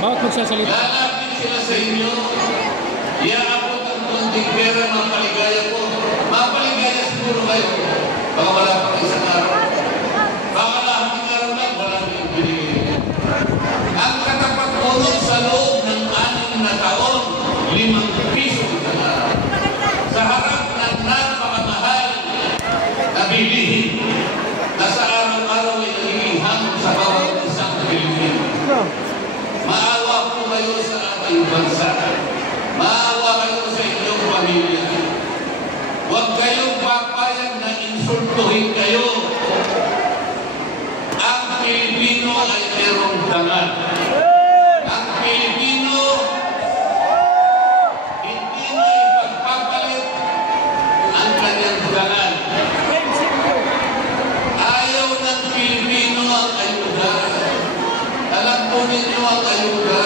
Bakit magsasalita? Lalapit sila sa inyo. Iaabot ang konting pera, mapaligaya po. Mapaligaya siguro kayo. Baka wala pang isang araw. Baka lahat ng araw lang, walang yung binigay. Ang katapat ulog sa loob ng 6 na taon, 5 piso isang araw. Sa harap ng napakamahal na bilihin na sa araw-araw ay nagiging hamon sa bawat isang Pilipino. Maawa po kayo sa ating bansa. Maawa kayo sa inyong pamilya. Huwag kayong papayag na insultuhin kayo. Ang Pilipino ay merong dangal. Ang Pilipino hindi na ipagpapalit ang kanyang dangal. Ayaw ng Pilipino ang ayuda. Alam po ninyo ang ayuda.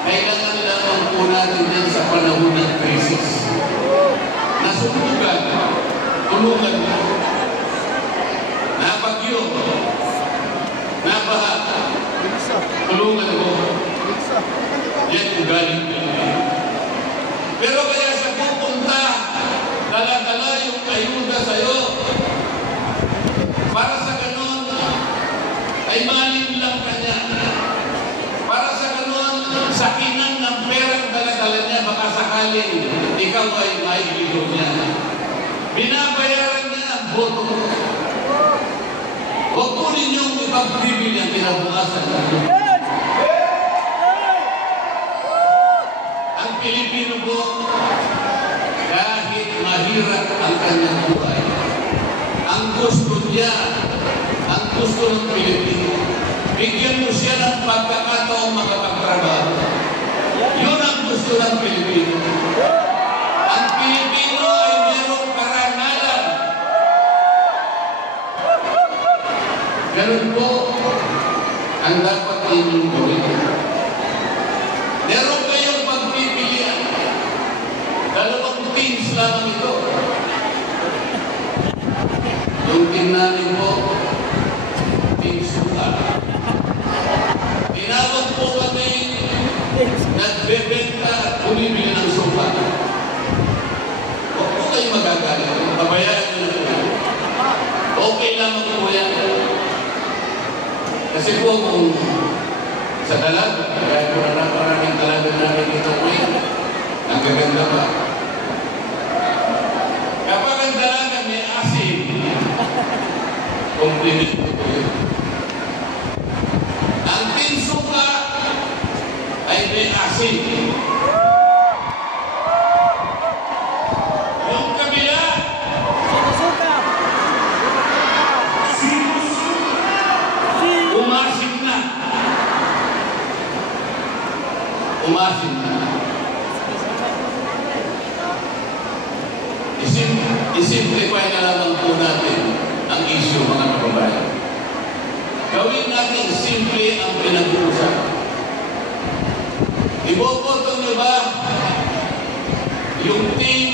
Kailangan lamang po natin yan sa panahon ng krisis. Nasunugan, tulungan mo. Nabagyo, nabaha, tulungan mo. Yan ang galing Pilipino. Pero kaya sa pupunta, dala-dala yung ayuda sa'yo. Para sa ganun, ay maling lang kanya. Para sa ganun, sa kinang ng perang dala-dala niya, baka sakaling ikaw ay mailigaw niya. Binabayaran niya ang boto. Huwag po ninyong ipagbibili ang kinabukasan. Ang Pilipino po, kahit mahirap ang kanyang buhay, ang gusto niya, ang gusto ng Pilipino, bigyan mo siya ng pagkakataong makapagtrabaho. Yun ang gusto ng Pilipino. Ang Pilipino ay mayroong karangalan. Ganun po ang dapat inyong gawin. Meron kayong pagpipilian. 2 teams lamang ito. Yung team namin po, Team Suka. Tinawag po kami nagbebenta at bumibili ng suka. Huwag po kayo magagalit. Pabayaan nyo na po. Okay lamang po yan. Kasi po kung sa dalaga, kaya po na maraming dalaga namin dito po yan. Ang gaganda pa. Kapag ang dalaga may asin, compliment po yun. Ang tinsuka ay may asin. Yung kabila, umasin na. Umasin na. Isimplify na lamang po natin ang issue, mga kababayan. Gawin natin simple ang pinag-uusapan. Iboboto niyo ba yung team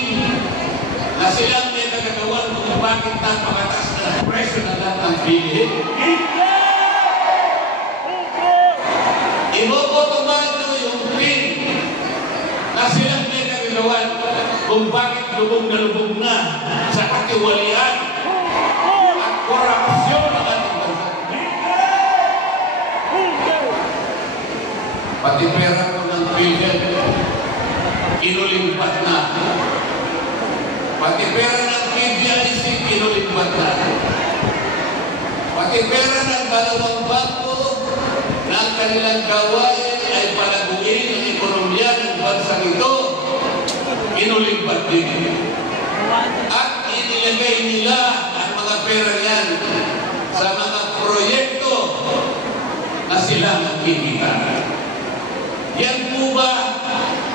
na silang may nagagawan kung bakit napakataas na presyo na lahat ng bilihin? Iboboto ba niyo yung team na silang may nagagawan kung bakit lubog na sa katiwalian at korupsyon ng ating bansa? Pati pera ko ng PhilHealth, inulimpat na. Pati pera ng PBIC, inulimpat na. Pati pera ng 2 bangko na ang kanilang gawain ay palaguin ang ekonomiya ng bansang ito, inulimpat din. At inilagay nila ang mga pera yan sa mga proyekto na sila magkikita. Yan po ba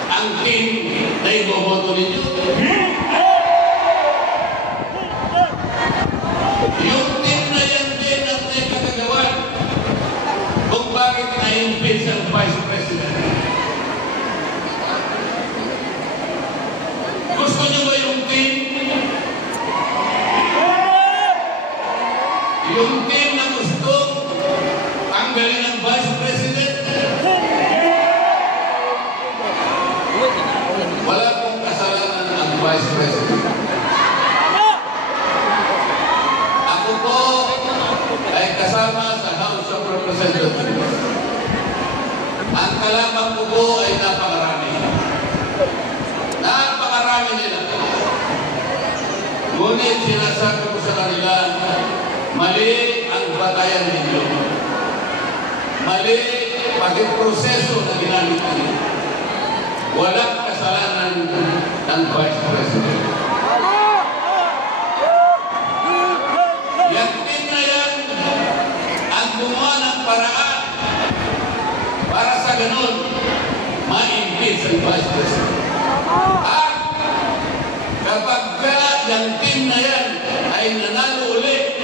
ang team na iboboto ninyo? Yung team na yan din ang may kagagawan kung bakit na-impeach ang Vice President. Gusto nyo ba yung team? Yung team na gusto tanggalin ang Vice President? Vice President. Ako po ay kasama sa House of Representatives. Ang kalaban ko po ay napakarami. Napakarami nila. Ngunit sinasabi ko sa kanila, mali ang batayan ninyo. Mali pati proseso na ginamit ninyo. Walang kasalanan ng Vice President. Yang team na yan ang gumawa ng paraan para sa ganun ma-impeach ang Vice President. At kapag yung team na yan ay nanalo ulit,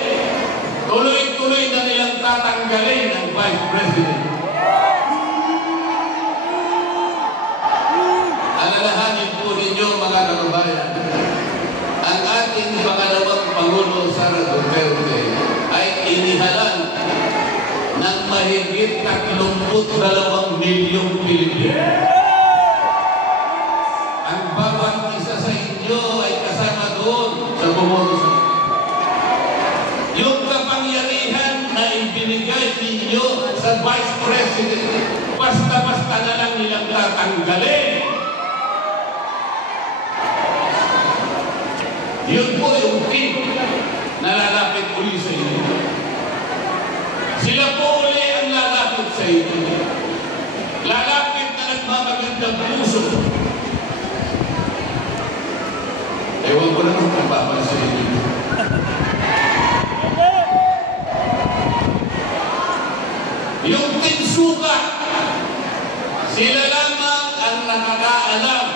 tuloy-tuloy na nilang tatanggalin ang Vice President. Alalahanin po ninyo mga kababayan, ang ating pangalawang Pangulo Sara Duterte ay inihalan ng mahigit 32 milyong Pilipino. Ang bawat isa sa inyo ay kasama doon sa bumoto sa yung kapangyarihan na ibinigay ninyo sa Vice President, basta-basta na lang nilang tatanggalin. Yun po yung team na lalapit uli sa inyo. Sila po uli ang lalapit sa inyo. Lalapit na nagmamagandang puso. Ewan ko naman kung papansin inyo. Yung tinsuka, sila lamang ang nakakaalam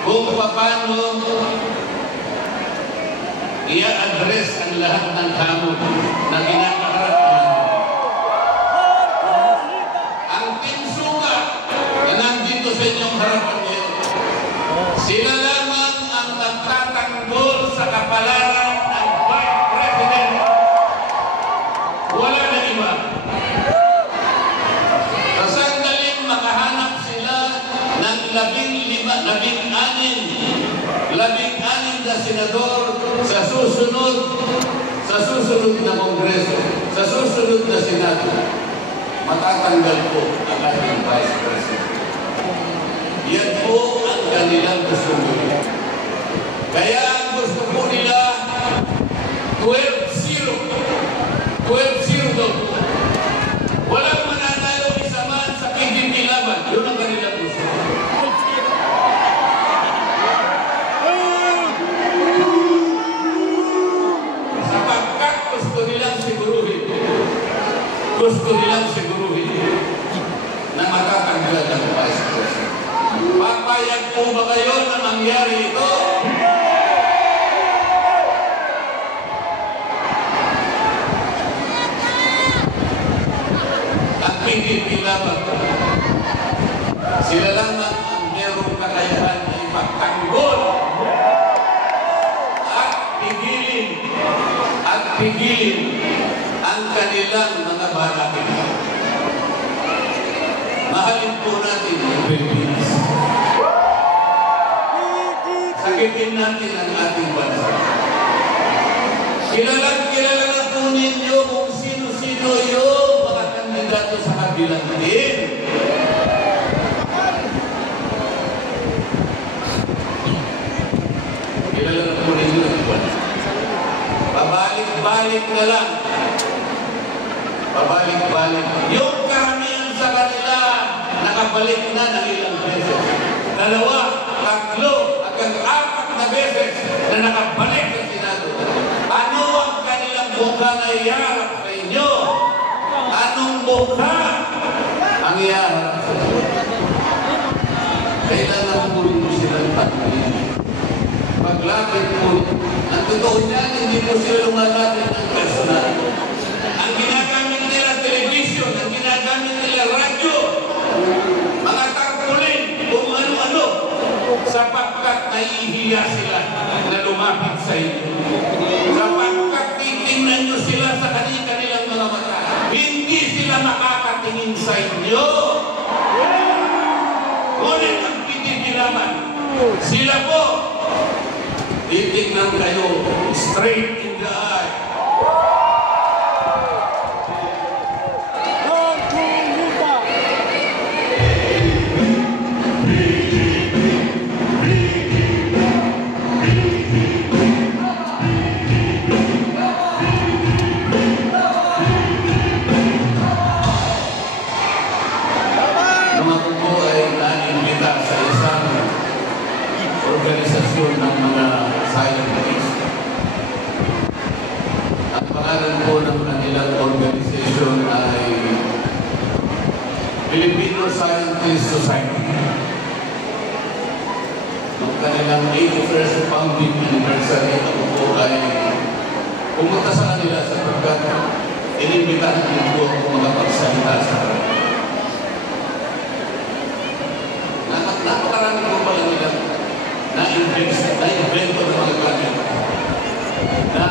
kung paano i-address ang lahat ng hamon na kinakaharap natin. Ang tinsuka na nandito sa inyong harapan ngayon, sila lamang ang magtatanggol sa kapalaran ng Vice President. Wala na iba. Sa sandaling makahanap sila ng 16 na senador sa susunod na Kongreso, sa susunod na Senado, matatanggal po ang ating Vice President. Yan po ang kanilang gusto nila. Kaya ang gusto po nila, 12-0. 12-0 daw. Walang mananalo isa man sa PDP laban. Yun ang kanilang gusto. Sapagkat gusto nilang siguruhin na matatanggal ang Vice President. Papayag po ba kayo na mangyari ito? Ang PDP laban, sila lamang ang merong kakayahan na ipagtanggol at pigilin ang kanilang mga barakin. Mahalin po natin ang Pilipinas. Sakitin natin ang ating bansa. Kilala na po ninyo kung sino-sino yung mga kandidato sa kabilang din. Kilala na po ninyo ang bansa. Pabalik-balik na lang. Pabalik-balik. Yung karamihan sa kanila, nakabalik na ng ilang beses. 2, 3, hanggang 4 na beses na nakabalik sa Senado. Ano ang kanilang mukha na iharap sa inyo? Anong mukha ang iharap sa inyo? Kailangan po rin silang patuloy. Paglapit po, ang totoo niyan, hindi po sila lumalapit ng personal. Ang ginagamit nila television, ang ginagamit nila radyo, mga tarpaulin, kung ano-ano, sapagkat naihiya sila na lumapit sa inyo. Sapagkat titingnan nyo sila sa kanilang mga mata, hindi sila makakatingin sa inyo. Ngunit ang pinigilaman, Sila po, titignan kayo straight in the eye. Organisasyon ng mga scientists. Ang pangalan po ng kanilang organisasyon ay Filipino Scientist Society. Noong kanilang 81st founding anniversary, ako po ay pumunta sa kanila sapagkat inimbitahan din po ako makapagsalita sa kanila. Napakarami po pala nila na-invento ng mga gamit na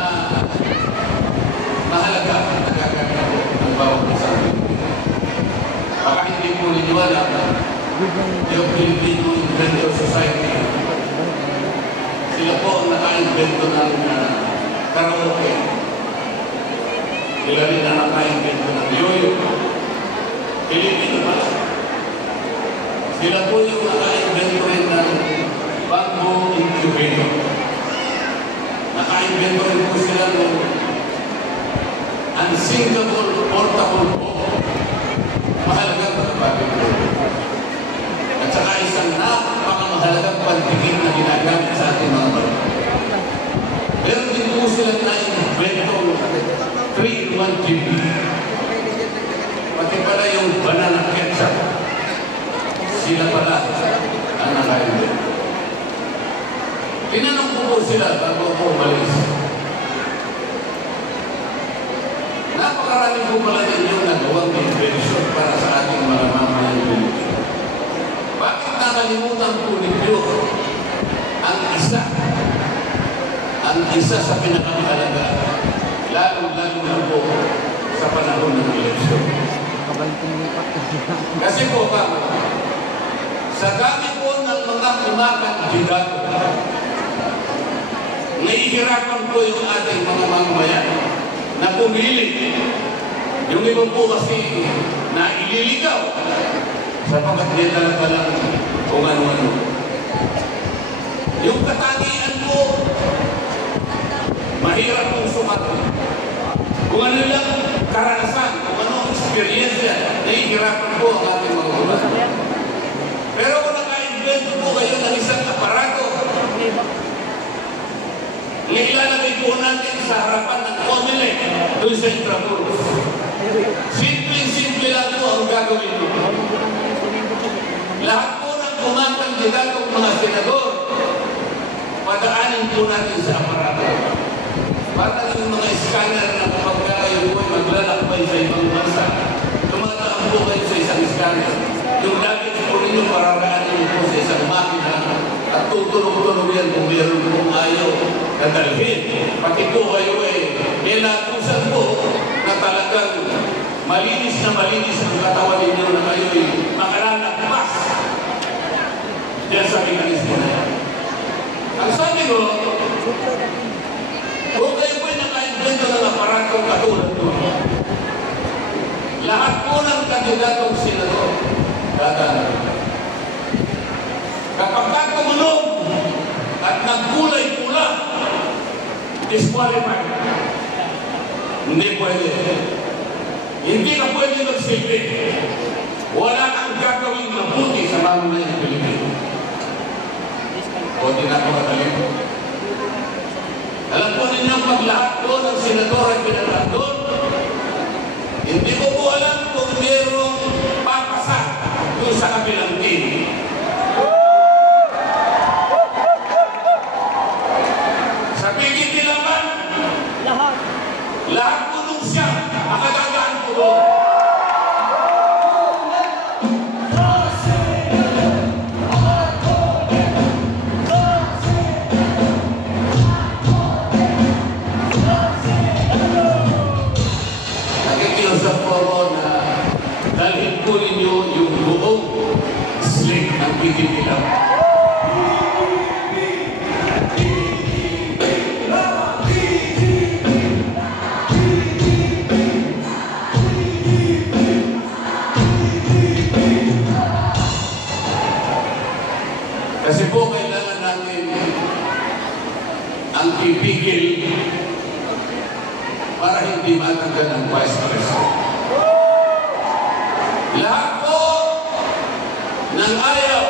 mahalaga at nagagamit po ng bawat isang Pilipino. Baka hindi po ninyo alam yung Filipino Inventor Society. Sila po ang naka-invento ng karaoke. Sila rin ang naka-invento ng yoyo. Filipino pala. Sila po yung naka-invento rin ng bamboo incubator. Naka-invento rin po sila ng unsinkable portable boat. Mahalagang bagay po. At saka isang napakamahalagang pantigin na ginagamit sa ating mga barko. Pero din po sila na-invento 3-in-1 GB. Pati pala yung banana ketchup. Sila pala ang naka-invento. Tinanong ko po sila bago ako umalis. Napakarami po pala ninyong nagawang invention para sa ating mga mamayan Pilipino. Bakit nakalimutan po ninyo ang isa sa pinakamahalaga, lalo-lalo na po sa panahon ng eleksyon? Kasi po ba, sa dami po ng mga kumakandidato, nahihirapan po yung ating mga mamamayan na pumili. Yung iba po kasi na ililigaw sapagkat may talaga lang kung ano-ano. Yung katangian po, mahirap pong sumato. Kung ano lang karanasan, kung ano experience yan, nahihirapan po ang ating mga mamamayan. Pero kung naka-invento po kayo ng isang aparato, ilalagay po natin sa harapan ng Comelec doon sa Intramuros. Simple lang po ang gagawin po. Lahat po ng kumakandidatong mga senador, padaanin po natin sa aparato. Para yung mga scanner na kapag kayo po ay maglalakbay sa ibang bansa, tumataan po kayo sa isang scanner. Yung luggage po ninyo, pararaanin po sa isang makina at tutulog-tulog yan kung meron pong ayaw na dalhin. Pati po kayo may natusan po na talagang malinis ang katawan ninyo na kayo makalalagpas diyan sa mekanismo na yan. Ang sabi ko, kung kayo po naka-invento ng aparatong katulad ko, lahat po ng kandidatong senador, kapag tumulog at nagkulay-pula, disqualified. Hindi pwede. Hindi ka pwede magsilbi. Wala kang gagawing mabuti sa mamamayan ng Pilipino. O di na ako matalino. Alam po ninyo pag lahat po ng senador ay pinalahat doon, hindi ko po alam kung mayroong papasa doon sa kabilang team. Sabihin nila man, lahat po nung siya, makagagaan po doon. Nakikiusap po ako na dalhin po ninyo yung buong sling ng pigil nila. ipigil para hindi matanggal ng Vice President. Lahat po ng ayaw,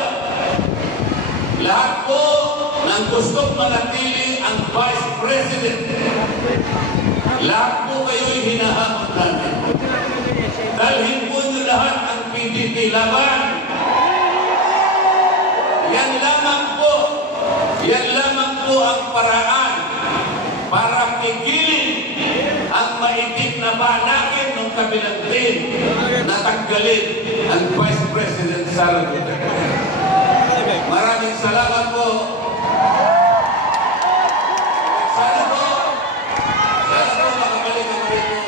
lahat po ng gustong manatili ang Vice President, lahat po kayo'y hinahamon namin. Dalhin po nyo lahat ang PDP laban. Yan lamang po ang paraan para pigilin ang maitim na banakit ng kabilang team na tanggalin ang Vice President Sara Duterte. Maraming salamat po. Sana po makabalik ang rito.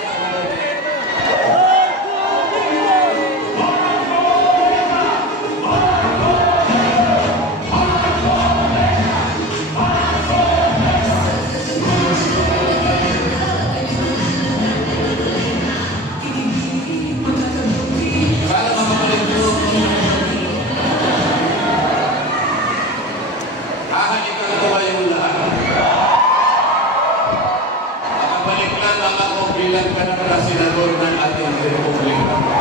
Bilang ka na senador ng ating Republika.